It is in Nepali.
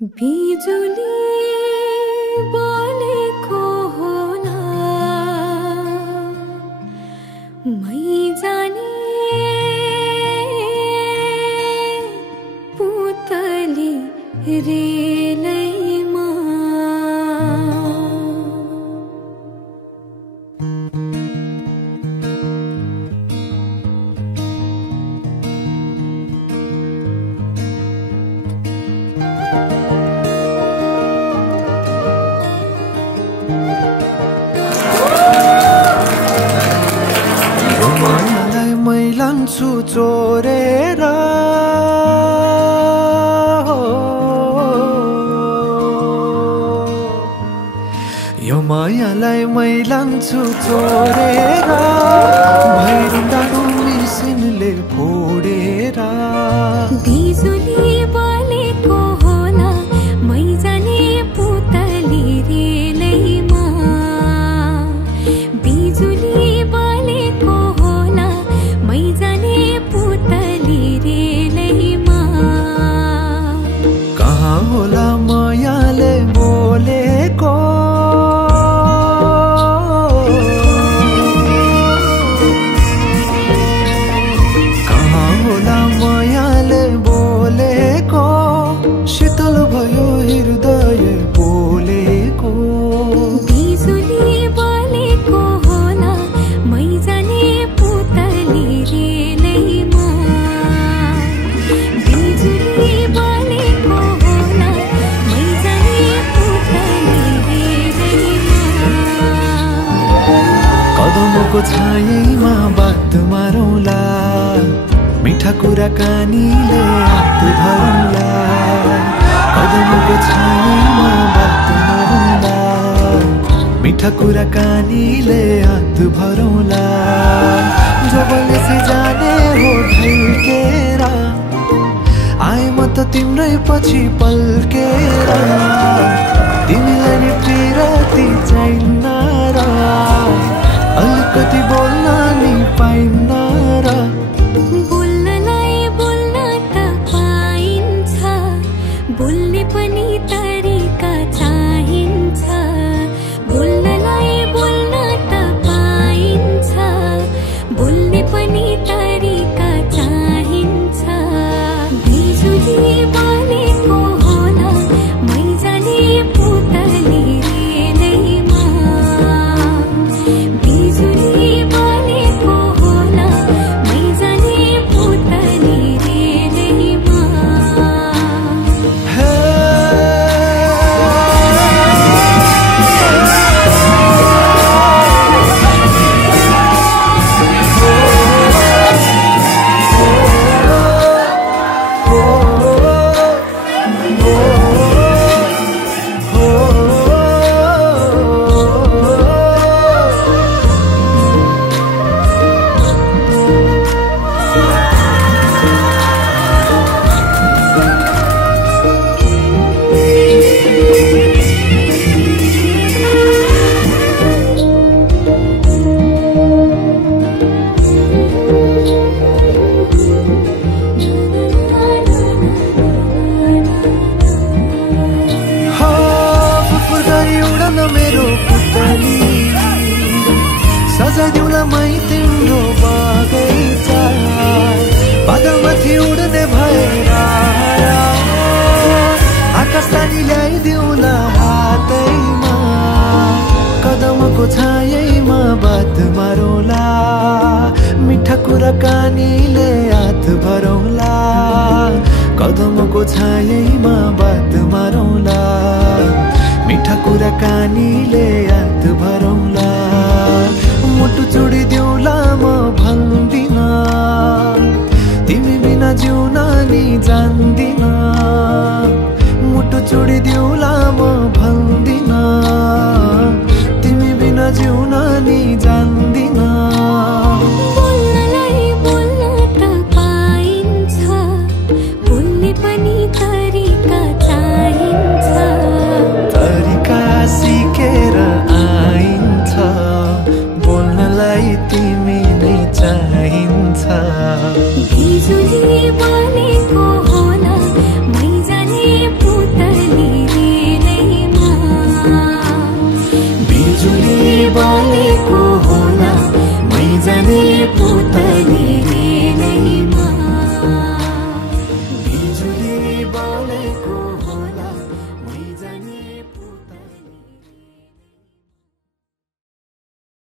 बिजुली बोलेको होला मै जाने पुतली रेलैमा लान्छु चोरेर यो मायालाई मै लान्छु चोरेर भैरन्दा मिसिनले फोडेर बिजुली बोलेको होला मै जाने पुतली रेलैमा बिजुली बोलेको होला मै जाने पुतली रेलैमा कहाँ होला मायाले बोलेको कहाँ होला मायाले बोलेको शीतल भयो हृदय बोलेको बिजुली बोलेको होला मै जाने पुतली रेलैमा बिजुली बोलेको होला मै जाने पुतली रेलैमा कदमको छायैमा बात मारौँला मिठा कुराकानीले हात धरौँला कदमको छायैमा बात मारौँला मिठा कुराकानीले हात भरौँला जबले से जाने हो ढल्केर आए म त तिम्रै पछि पल्केर तिमीलाई नि पिरती चाहिन्न र अलिकति बोल्न नि पाइन्न र बोल्नलाई बोल्न त पाइन्छ बोल्ने पनि तरिका चाहिन्छ बोल्नलाई बोल्न त पाइन्छ बोल्ने पनि तरिका चाहिन्छ बिजुली बोलेको होला मै जाने पुतली रेलैमा बिजुली बोलेको होला मै जाने पुतली रेलैमा मेरो पुतली सजाइदिउँला मै तिम्रो बगैँचा बादलमाथि उड्ने भएर आकाश तानी ल्याइदिउँला हातैमा कदमको छायैमा बात मारौँला मिठा कुराकानीले हात भरौँला कदमको छायैमा बात मारौँला मिठा कुराकानीले हात भरौँला मुटु चोडिदिउँला म भन्दिन तिमी बिना जिउन नि जान्दिन मुटु चोडिदिउँला म भन्दिन तिमी बिना जिउन